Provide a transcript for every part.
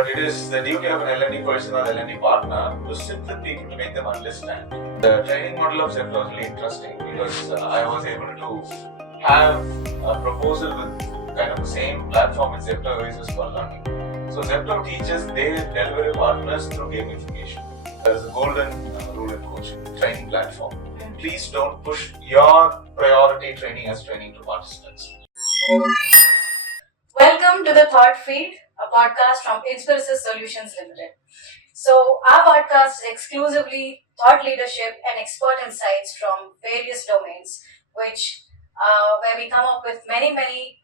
But it is the duty of an L&D person or L&D partner to sit with people to make them understand. The training model of Zepto is really interesting because I was able to have a proposal with kind of the same platform as Zepto uses for learning. So Zepto teaches their delivery partners through gamification. There is a golden rule in coaching, training platform. Please don't push your priority training as training to participants. Welcome to the Thought Feed, a podcast from Immersive Solutions Limited. So, our podcast is exclusively thought leadership and expert insights from various domains, where we come up with many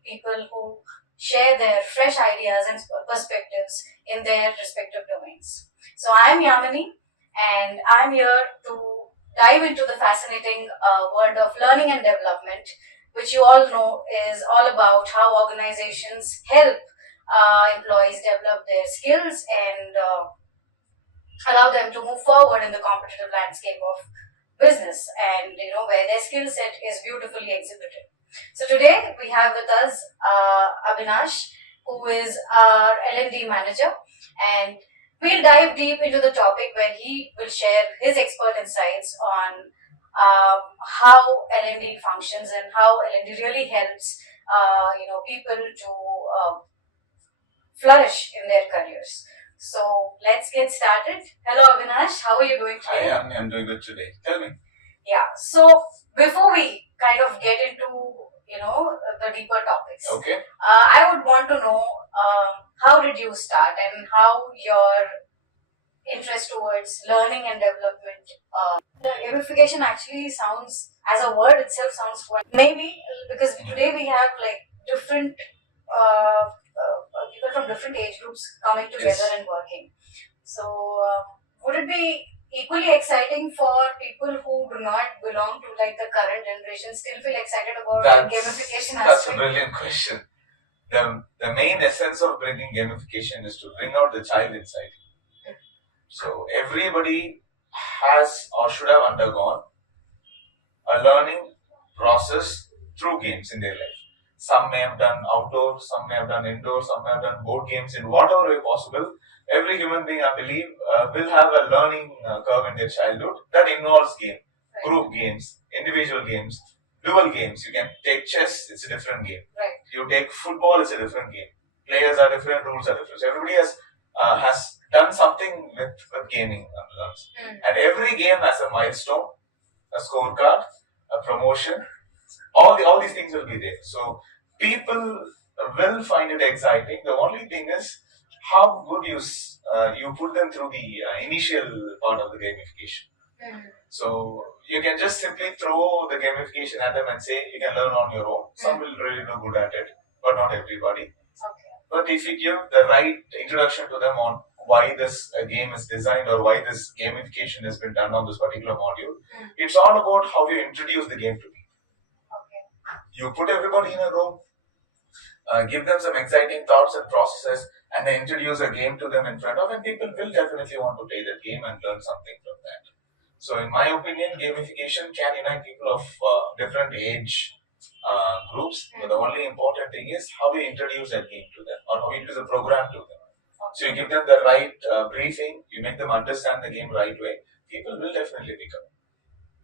people who share their fresh ideas and perspectives in their respective domains. So, I'm Yamini, and I'm here to dive into the fascinating world of learning and development, which you all know is all about how organizations help employees develop their skills and allow them to move forward in the competitive landscape of business, and where their skill set is beautifully exhibited. So today we have with us Abinash, who is our L&D manager, and we'll dive deep into the topic where he will share his expert insights on how L&D functions and how L&D really helps people to flourish in their careers. So let's get started. Hello Avinash, how are you doing today? Hi, I'm doing good today. Tell me. Yeah, so before we kind of get into the deeper topics, Okay. I would want to know how did you start and how your interest towards learning and development. The gamification actually sounds, as a word itself, sounds quite maybe because today we have like different people from different age groups coming together and working. So would it be equally exciting for people who do not belong to like the current generation still feel excited about the gamification aspect? That's a brilliant question. The main essence of bringing gamification is to bring out the child inside you. So everybody has or should have undergone a learning process through games in their life. Some may have done outdoor, some may have done indoor, some may have done board games in whatever way possible. Every human being, I believe, will have a learning curve in their childhood that involves game, group games, individual games, dual games. You can take chess, it's a different game. Right. You take football, it's a different game. Players are different, rules are different. So everybody has done something with gaming. And every game has a milestone, a scorecard, a promotion. All these things will be there. So people will find it exciting. The only thing is how good you put them through the initial part of the gamification. So you can just simply throw the gamification at them and say you can learn on your own. Some will really do good at it, but not everybody. Okay. But if you give the right introduction to them on why this game is designed or why this gamification has been done on this particular module, it's all about how you introduce the game to people. Okay. You put everybody in a room, give them some exciting thoughts and processes, and then introduce a game to them in front of, and people will definitely want to play that game and learn something from that. So, in my opinion, gamification can unite people of different age groups, but the only important thing is how you introduce that game to them or how you introduce a program to them. So, you give them the right briefing, you make them understand the game right way, people will definitely pick up.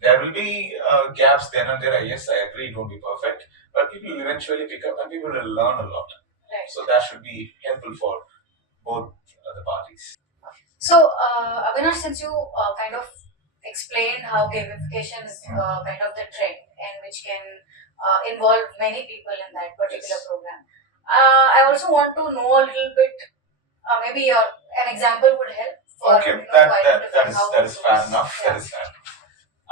There will be gaps then and there. Yes, I agree, it won't be perfect, but people will eventually pick up and people will learn a lot. Right. So that should be helpful for both the parties. So, Avinash, since you kind of explained how gamification is kind of the trend and which can involve many people in that particular program, I also want to know a little bit. Maybe an example would help. Okay, that is fair enough. Yeah. That is fair.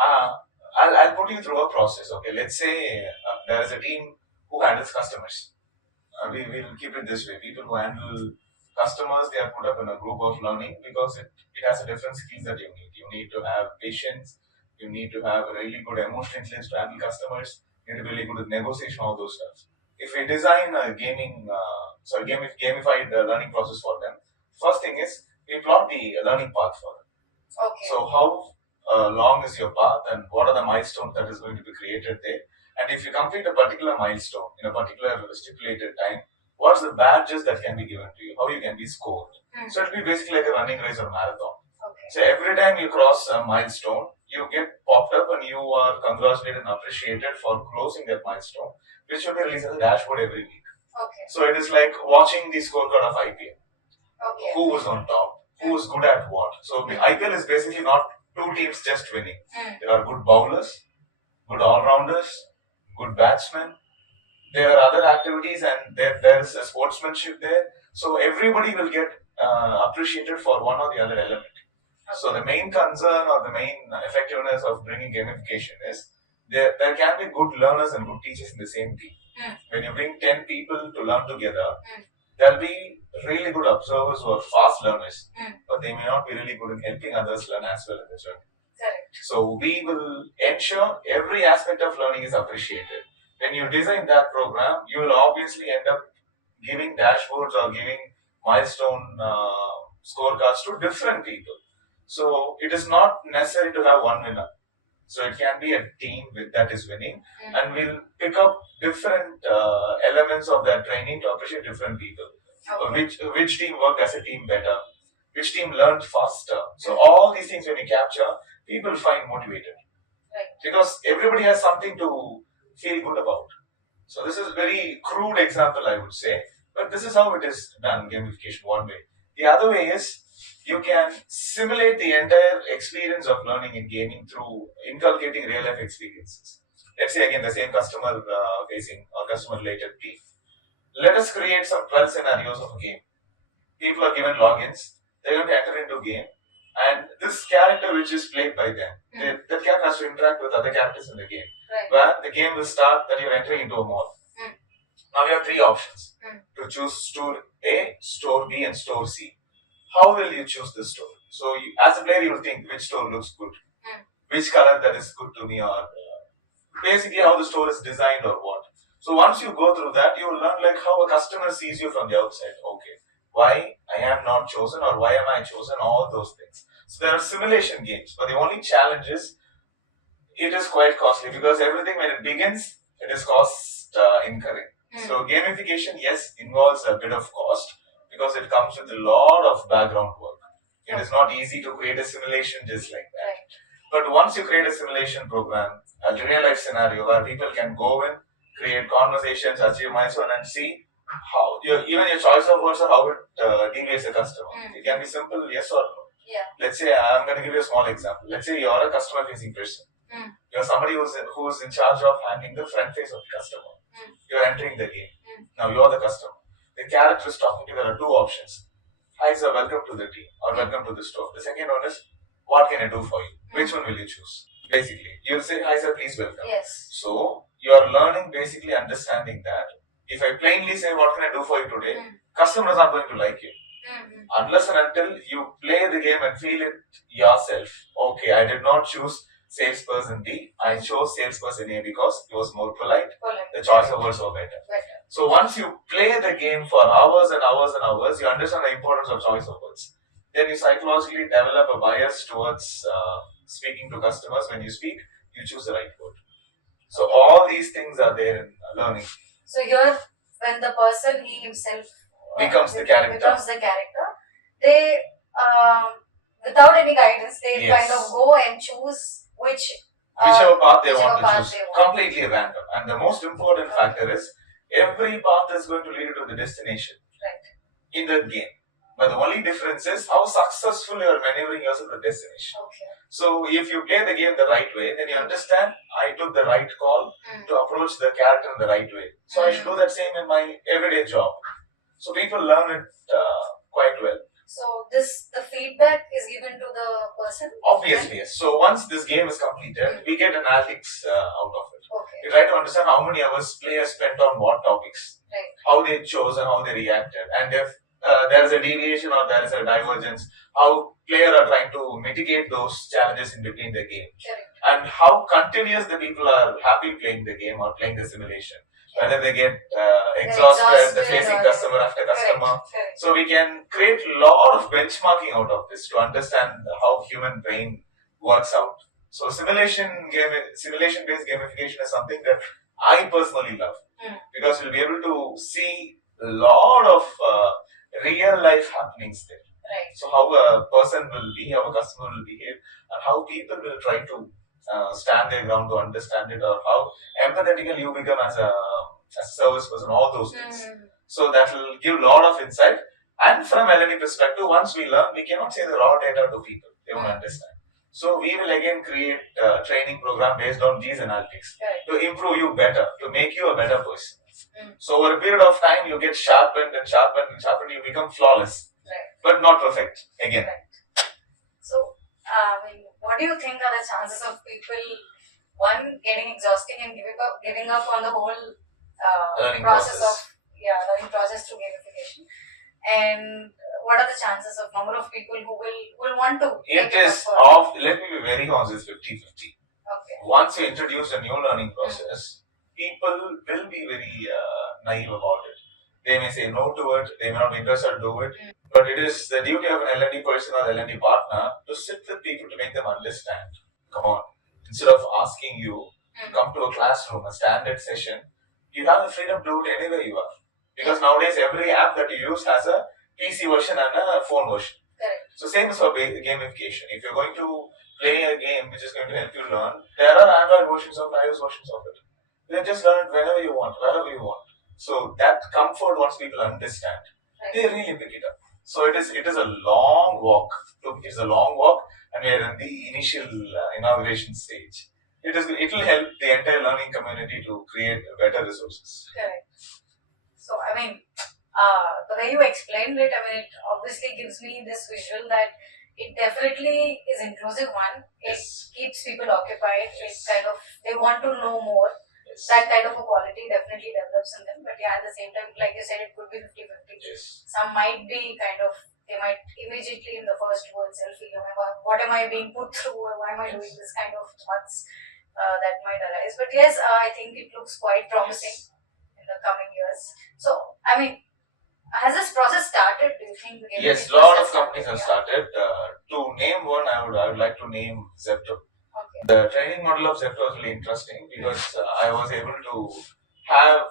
I'll put you through a process. Okay, let's say there is a team who handles customers. We will keep it this way. People who handle customers, they are put up in a group of learning because it has a different skills that you need. You need to have patience. You need to have a really good emotional intelligence to handle customers. You need to be really good with negotiation, all those stuff. If we design a gamified learning process for them, first thing is we plot the learning path for them. Okay. So how long is your path and what are the milestones that is going to be created there? And if you complete a particular milestone in a particular stipulated time, what's the badges that can be given to you, how you can be scored. So it'll be basically like a running race or marathon. So every time you cross a milestone, you get popped up and you are congratulated and appreciated for closing that milestone, which will be released as a dashboard every week. So it is like watching the scorecard of IPL. Who was on top, who was good at what. So IPL is basically not two teams just winning. There are good bowlers, good all-rounders, good batsmen. There are other activities and there's a sportsmanship there. So everybody will get appreciated for one or the other element. So the main concern or the main effectiveness of bringing gamification is there can be good learners and good teachers in the same team. When you bring 10 people to learn together, there'll be really good observers who are fast learners, but they may not be really good in helping others learn as well in the journey. Correct. So we will ensure every aspect of learning is appreciated. When you design that program, you will obviously end up giving dashboards or giving milestone scorecards to different people. So it is not necessary to have one winner. So it can be a team that is winning, and we'll pick up different elements of that training to appreciate different people. Which team worked as a team better, which team learned faster. So all these things when you capture, people find motivated. Right. Because everybody has something to feel good about. So this is a very crude example, I would say, but this is how it is done, gamification one way. The other way is you can simulate the entire experience of learning in gaming through inculcating real life experiences. Let's say again the same customer facing or customer related team. Let us create some 12 scenarios of a game. People are given logins, they're going to enter into a game, and this character which is played by them, that character has to interact with other characters in the game. Right. Where the game will start that you're entering into a mall. Now you have three options to choose: store A, store B, and store C. How will you choose this store? So you, as a player, you will think which store looks good, which color that is good to me, or basically how the store is designed or what. So once you go through that, you will learn like how a customer sees you from the outside. Okay, why I am not chosen or why am I chosen? All those things. So there are simulation games, but the only challenge is it is quite costly because everything when it begins, it is cost incurring. So gamification, yes, involves a bit of cost because it comes with a lot of background work. It is not easy to create a simulation just like that. But once you create a simulation program, a real life scenario where people can go in, create conversations, achieve milestone, and see how even your choice of words or how it deviates the customer. It can be simple, yes or no. Yeah. Let's say I'm going to give you a small example. Let's say you're a customer facing person. You're somebody who's in charge of handling the front face of the customer. You're entering the game. Now you're the customer. The character is talking to you. There are two options. Hi sir, welcome to the team or welcome to the store. The second one is, what can I do for you? Which one will you choose? Basically, you'll say, hi sir, please welcome. Yes. So you're learning, basically understanding that if I plainly say, what can I do for you today? Customer is not going to like you. Unless and until you play the game and feel it yourself. Okay, I did not choose salesperson B. I chose salesperson A because he was more polite. The choice of words were better. So once you play the game for hours and hours and hours, you understand the importance of choice of words. Then you psychologically develop a bias towards speaking to customers. When you speak, you choose the right word. So all these things are there in learning. So here, when the person he himself becomes the character, they without any guidance, they kind of go and choose whichever path they want to choose. Completely random. And the most important factor is every path is going to lead you to the destination in that game. But the only difference is how successful you are maneuvering yourself to the destination. So if you play the game the right way, then you understand I took the right call to approach the character in the right way. So I should do that same in my everyday job. So people learn it quite well. So the feedback is given to the person? Obviously, yes. So once this game is completed, we get analytics out of it. We try to understand how many hours players spent on what topics, how they chose and how they reacted, and if there is a deviation or there is a divergence, how players are trying to mitigate those challenges in between the game, and how continuous the people are happy playing the game or playing the simulation. Whether they get exhausted, the facing customer after customer. So we can create a lot of benchmarking out of this to understand how human brain works out. So simulation-based gamification is something that I personally love because you'll be able to see a lot of real life happenings there. Right. So how a person will be, how a customer will behave, and how people will try to stand their ground to understand it, or how empathetical you become as a service person, all those things. So that will give a lot of insight. And from L&D perspective, once we learn, we cannot say the raw data to people. They won't understand. So we will again create a training program based on these analytics to improve you better, to make you a better person. So over a period of time, you get sharpened and sharpened and sharpened. You become flawless, but not perfect again. So, what do you think are the chances of people, one, getting exhausting and giving up on the whole learning process process. of learning process through gamification? And what are the chances of number of people who will want to? It is off. Let me be very honest. It's 50-50. Okay. Once you introduce a new learning process, people will be very naive about it. They may say no to it. They may not be interested to do it. But it is the duty of an L&D person or L&D partner to sit with people to make them understand. Come on. Instead of asking you to come to a classroom, a standard session, you have the freedom to do it anywhere you are. Because nowadays every app that you use has a PC version and a phone version. Correct. So same is for gamification. If you're going to play a game which is going to help you learn, there are Android versions of iOS versions of it. You can just learn it whenever you want, wherever you want. So that comfort, once people understand, they really pick it up. So it is a long walk. It's a long walk, and we are in the initial inauguration stage. It will help the entire learning community to create better resources. Correct. So the way you explained it, it obviously gives me this visual that it definitely is inclusive one. It keeps people occupied. It's kind of, they want to know more. That kind of a quality definitely develops in them. But at the same time, like you said, it could be 50-50. Some might be they might immediately in the first word itself feel, what am I being put through, or why am I doing this kind of thoughts that might arise. But yes, I think it looks quite promising in the coming years. So, has this process started? Do you think? Yes, a lot of companies have started. To name one, I would like to name Zepto. Okay. The training model of Zepto is really interesting because I was able to have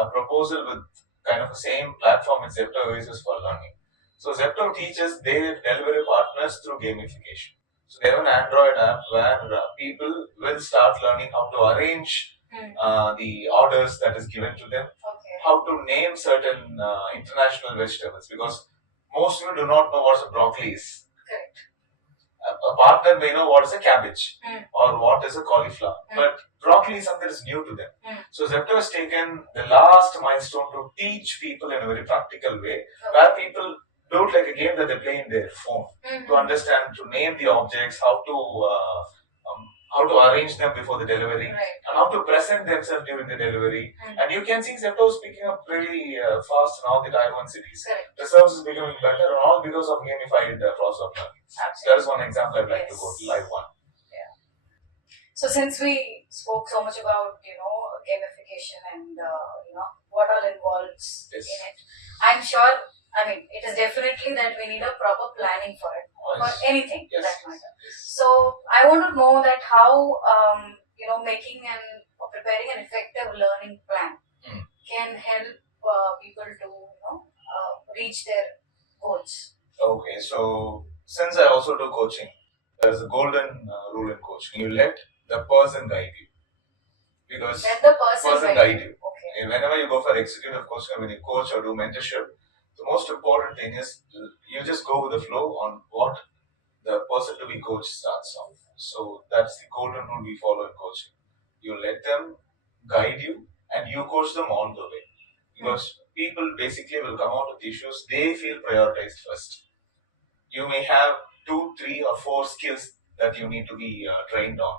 a proposal with kind of the same platform as Zepto uses for learning. So Zepto teaches their delivery partners through gamification. So they have an Android app where people will start learning how to arrange the orders that is given to them. Okay. How to name certain international vegetables, because most of you do not know what a broccoli is. Correct. A partner may know what is a cabbage or what is a cauliflower, but broccoli is something that is new to them. So Zepto has taken the last milestone to teach people in a very practical way, where people do it like a game that they play in their phone, to understand, to name the objects, how to arrange them before the delivery, and how to present themselves during the delivery. And you can see Zepto is picking up really fast in all the Tier 1 cities. The service is becoming better, all because of gamified process of learning. That is one example I'd like to go to live one. Yeah. So since we spoke so much about gamification and what all involves in it, I'm sure it is definitely that we need a proper planning for it, for anything that matter. So I want to know that how making or preparing an effective learning plan can help people to reach their goals. Okay, so since I also do coaching, there is a golden rule in coaching. You let the person guide you. Because let the person guide you. Okay. And whenever you go for executive coaching, when you coach or do mentorship, the most important thing is you just go with the flow on what the person to be coached starts off. So that's the golden rule we follow in coaching. You let them guide you and you coach them all the way. Because people basically will come out with issues they feel prioritized first. You may have 2, 3, or 4 skills that you need to be trained on.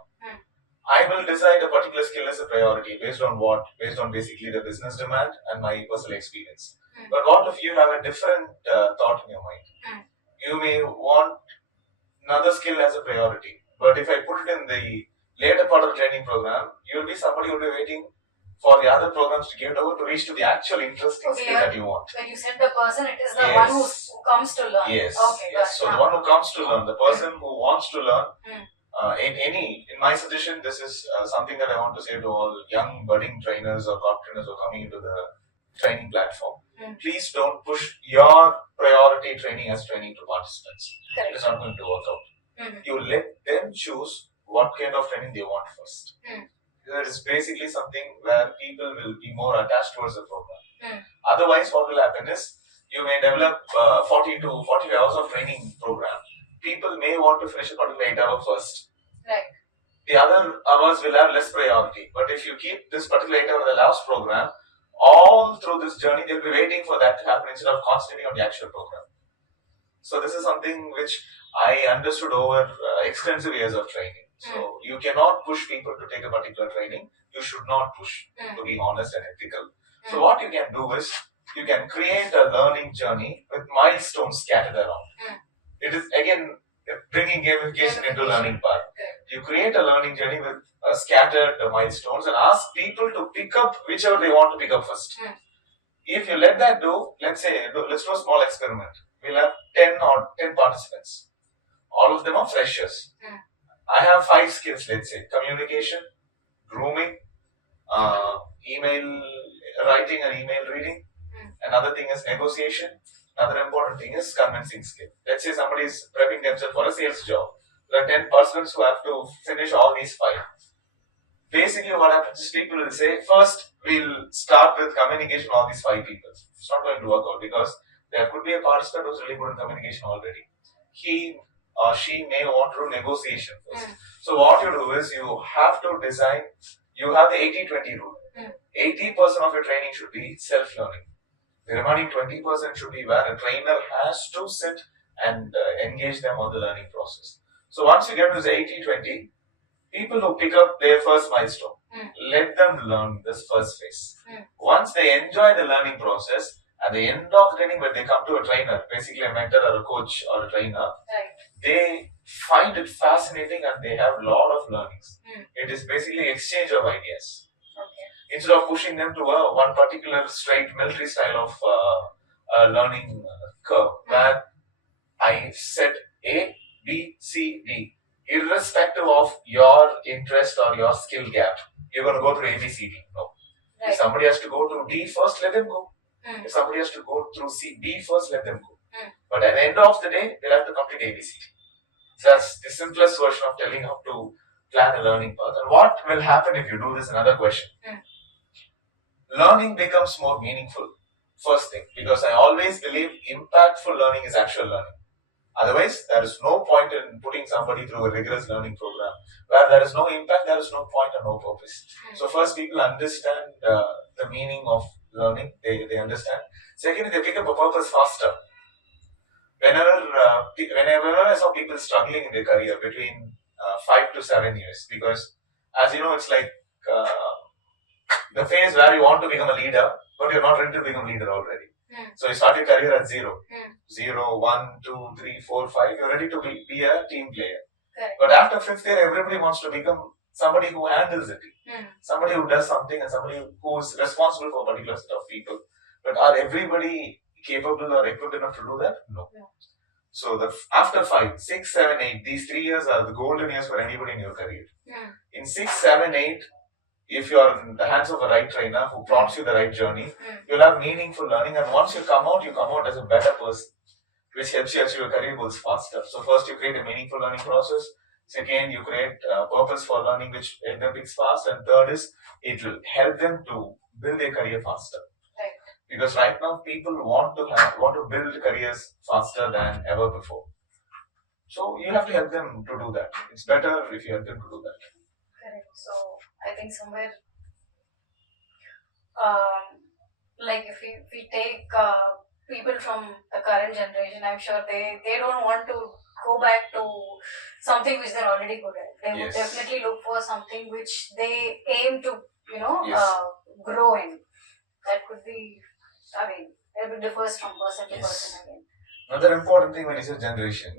I will decide a particular skill as a priority based on what? Based on basically the business demand and my personal experience. But what if you have a different thought in your mind? You may want another skill as a priority. But if I put it in the later part of the training program, you will be somebody who will be waiting for the other programs to give it over to reach to the actual interesting skill that you want. When you said the person, it is the one who comes to learn. Yes. Okay. Yes. So the one who comes to learn, the person who wants to learn. In my suggestion, this is something that I want to say to all young budding trainers or corp trainers who are coming into the training platform. Please don't push your priority training as training to participants. It is not going to work out. You let them choose what kind of training they want first. That is basically something where people will be more attached towards the program. Otherwise, what will happen is you may develop 40 to 45 hours of training program. People may want to finish a particular 8 hour first. Right. The other hours will have less priority. But if you keep this particular 8 hour the last program, all through this journey, they'll be waiting for that to happen instead of concentrating on the actual program. So this is something which I understood over extensive years of training. So you cannot push people to take a particular training. You should not push, to be honest and ethical. So what you can do is you can create a learning journey with milestones scattered around. It is again bringing gamification into learning part. You create a learning journey with scattered milestones and ask people to pick up whichever they want to pick up first. If you let that do, let's do a small experiment. We'll have 10 participants. All of them are freshers. I have 5 skills, let's say communication, grooming, email writing and email reading. Another thing is negotiation. Another important thing is convincing skill. Let's say somebody is prepping themselves for a sales job. There are 10 persons who have to finish all these 5. Basically, what happens is people will say, first, we'll start with communication all these 5 people. It's not going to work out because there could be a participant who's really good in communication already. He or she may want to do negotiation first. So what you do is you have to design, you have the 80-20 rule. 80% of your training should be self-learning. The remaining 20% should be where a trainer has to sit and engage them on the learning process. So once you get to the 80-20, people who pick up their first milestone, let them learn this first phase. Once they enjoy the learning process, at the end of the training, when they come to a trainer, basically a mentor or a coach or a trainer, they find it fascinating and they have a lot of learnings. It is basically exchange of ideas. Instead of pushing them to one particular straight military style of learning curve, where I said A, B, C, D. Irrespective of your interest or your skill gap, you're going to go through A, B, C, D. No. Right. If somebody has to go to D first, let them go. If somebody has to go through C, B first, let them go. But at the end of the day, they'll have to complete A, B, C, D. That's the simplest version of telling how to plan a learning path. And what will happen if you do this? Another question. Learning becomes more meaningful. First thing, because I always believe impactful learning is actual learning. Otherwise, there is no point in putting somebody through a rigorous learning program. Where there is no impact, there is no point and no purpose. So first, people understand the meaning of learning. They understand. Second, they pick up a purpose faster. Whenever I saw people struggling in their career between 5 to 7 years, because as you know, it's like the phase where you want to become a leader, but you're not ready to become a leader already. So you start your career at 0. 0, 1, 2, 3, 4, 5. You're ready to be a team player. But after 5th year, everybody wants to become somebody who handles the team. Somebody who does something and somebody who is responsible for a particular set of people. But are everybody capable or equipped enough to do that? No. So after 5, 6, 7, 8, these 3 years are the golden years for anybody in your career. In 6, 7, 8, if you are in the hands of a right trainer who prompts you the right journey, you'll have meaningful learning. And once you come out as a better person, which helps you achieve your career goals faster. So first, you create a meaningful learning process. Second, you create a purpose for learning, which helps them pick fast. And third is, it will help them to build their career faster. Right. Because right now, people want to build careers faster than ever before. So you have to help them to do that. It's better if you help them to do that. Correct. So I think somewhere, like if we take people from the current generation, I'm sure they don't want to go back to something which they're already good at. They would definitely look for something which they aim to, grow in. That could be, it differs from person to person again. Another important thing when you say generation,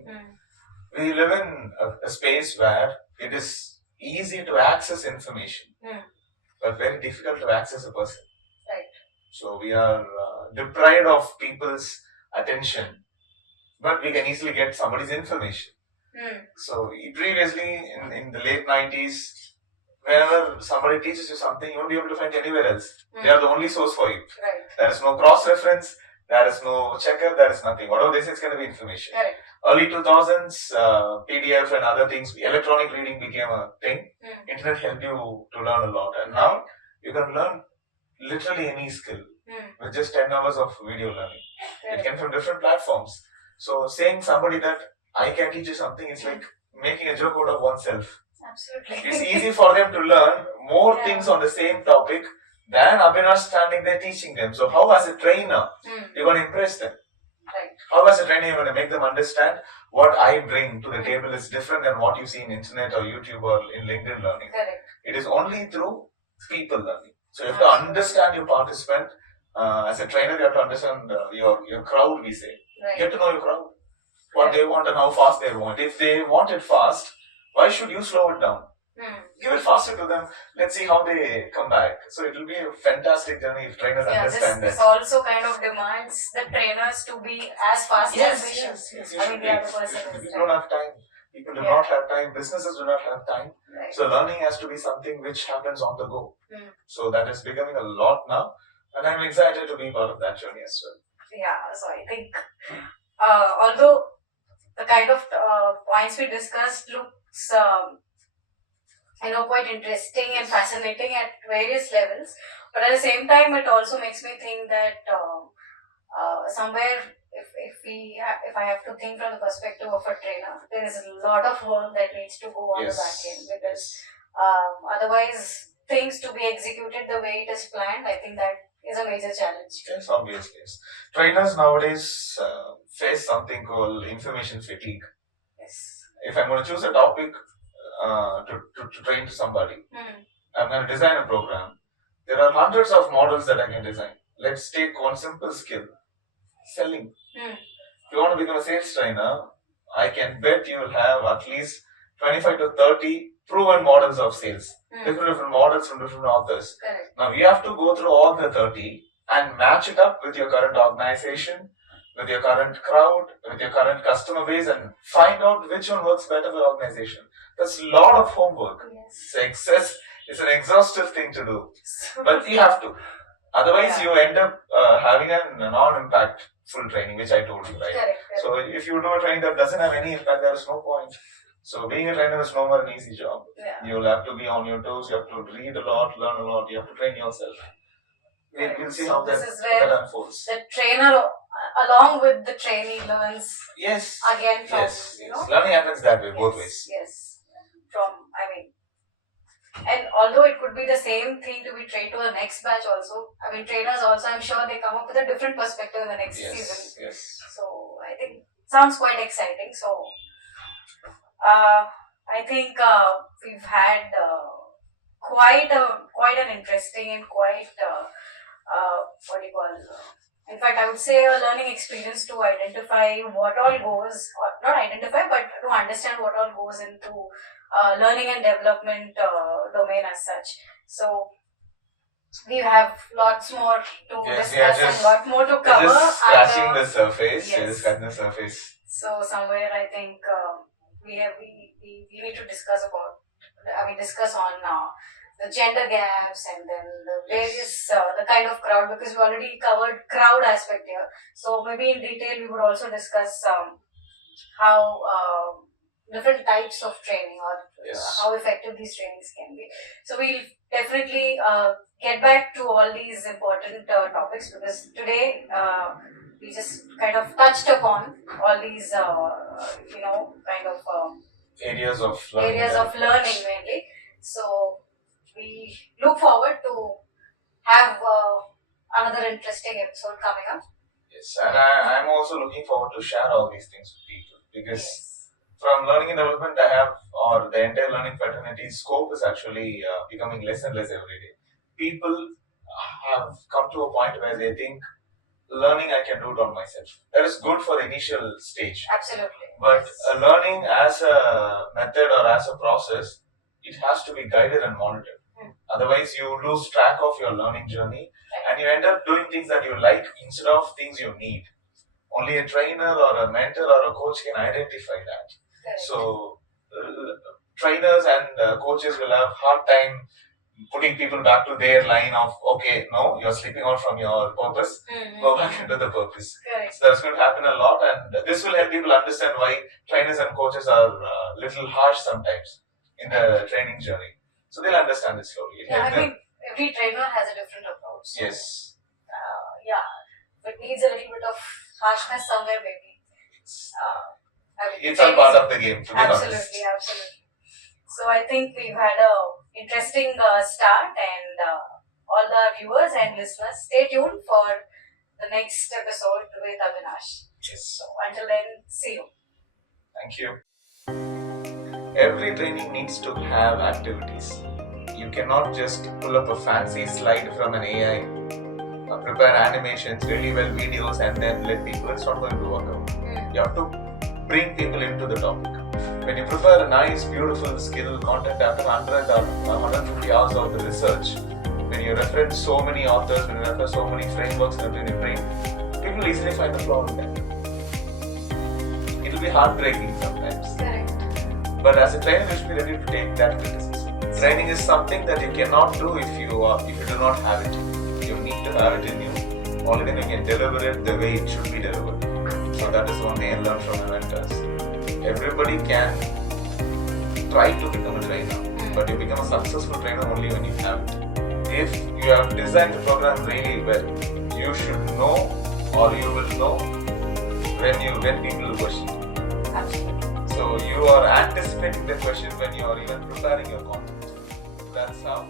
we live in a space where it is easy to access information, but very difficult to access a person. Right. So we are deprived of people's attention, but we can easily get somebody's information. So previously, in the late 90s, whenever somebody teaches you something, you won't be able to find anywhere else. They are the only source for you. Right. There is no cross reference, there is no checkup, there is nothing. Whatever they say, it's going to be information. Right. Early 2000s, PDF and other things, electronic reading became a thing. Internet helped you to learn a lot, and now you can learn literally any skill with just 10 hours of video learning. It came from different platforms. So saying somebody that I can teach you something is like making a joke out of oneself. Absolutely. It's easy for them to learn more things on the same topic than Abinash standing there teaching them. So how as a trainer, you're going to impress them? Right. How as a trainer, you're going to make them understand what I bring to the table is different than what you see in internet or YouTube or in LinkedIn learning. Correct. It is only through people learning. So you have to understand your participant. As a trainer, you have to understand your crowd, we say. Right. You have to know your crowd. What they want and how fast they want. If they want it fast, why should you slow it down? Give it faster to them. Let's see how they come back. So it will be a fantastic journey if trainers understand that. This also kind of demands the trainers to be as fast as we should. Yes, I mean, the other person is. We don't have time. People do not have time. Businesses do not have time. Right. So learning has to be something which happens on the go. So that is becoming a lot now. And I'm excited to be part of that journey as well. Yeah, so I think although the kind of points we discussed looks quite interesting and fascinating at various levels, but at the same time it also makes me think that somewhere if I have to think from the perspective of a trainer, there is a lot of work that needs to go on the back end, because otherwise things to be executed the way it is planned, I think that is a major challenge. Yes, obviously. Yes. Trainers nowadays face something called information fatigue. Yes. If I'm going to choose a topic to train to somebody, I'm going to design a program. There are hundreds of models that I can design. Let's take one simple skill, selling. If you want to become a sales trainer, I can bet you will have at least 25 to 30 proven models of sales. Different models from different authors. Correct. Now you have to go through all the 30 and match it up with your current organization, with your current crowd, with your current customer base, and find out which one works better for the organization. That's a lot of homework. Yes. It's an exhaustive thing to do. But you have to. Otherwise, you end up having a non-impactful training, which I told you, right? Correct. So if you do a training that doesn't have any impact, there is no point. So being a trainer is no more an easy job. Yeah. You'll have to be on your toes, you have to read a lot, learn a lot, you have to train yourself. We'll see how that unfolds. The trainer, along with the trainee, learns again from, Learning happens that way, both ways. Yes. And although it could be the same thing to be trained to the next batch also, trainers also, I'm sure they come up with a different perspective in the next season. Yes. So I think sounds quite exciting. So I think we've had quite an interesting and quite in fact, I would say a learning experience to identify what all goes, or not identify, but to understand what all goes into learning and development domain as such. So we have lots more to discuss and lot more to cover. Just scratching the surface. Yes. Just scratching the surface. So somewhere I think we need to discuss on the gender gaps and then the various the kind of crowd, because we already covered crowd aspect here. So maybe in detail we would also discuss how different types of training or how effective these trainings can be. So we'll definitely get back to all these important topics, because today we just kind of touched upon all these areas of learning mainly. So we look forward to have another interesting episode coming up. Yes, and I'm also looking forward to share all these things with people, because from learning and development or the entire learning fraternity scope is actually becoming less and less every day. People have come to a point where they think learning I can do it on myself. That is good for the initial stage. Absolutely. But learning as a method or as a process, it has to be guided and monitored. Otherwise, you lose track of your learning journey and you end up doing things that you like instead of things you need. Only a trainer or a mentor or a coach can identify that. Correct. So, trainers and coaches will have hard time putting people back to their line of, okay, no, you're slipping out from your purpose, go back into the purpose. Correct. So that's going to happen a lot, and this will help people understand why trainers and coaches are little harsh sometimes in the training journey. So they'll understand it slowly. Yeah, I mean, every trainer has a different approach. So, yes. Yeah, if it needs a little bit of harshness somewhere, maybe. It's all part of the game, to be absolutely, honest. Absolutely. So I think we've had a interesting start, and all the viewers and listeners, stay tuned for the next episode with Abinash. Yes. So until then, see you. Thank you. Every training needs to have activities. You cannot just pull up a fancy slide from an AI, prepare animations, really well videos, and then let people. It's not going to work out. You have to bring people into the topic. When you prepare a nice, beautiful skill content after 100 or 150 hours of the research, when you reference so many authors, when you reference so many frameworks in your brain, people will easily find a flaw in that. It will be heartbreaking sometimes. Correct. But as a trainer, you should be ready to take that criticism. Training is something that you cannot do if you do not have it. You need to have it in you. Only then you can deliver it the way it should be delivered. So that is one thing I learned from my mentors. Everybody can try to become a trainer, but you become a successful trainer only when you have it. If you have designed the program really well, you should know, or you will know when people will question. Absolutely. So you are anticipating the question when you are even preparing your content. That's how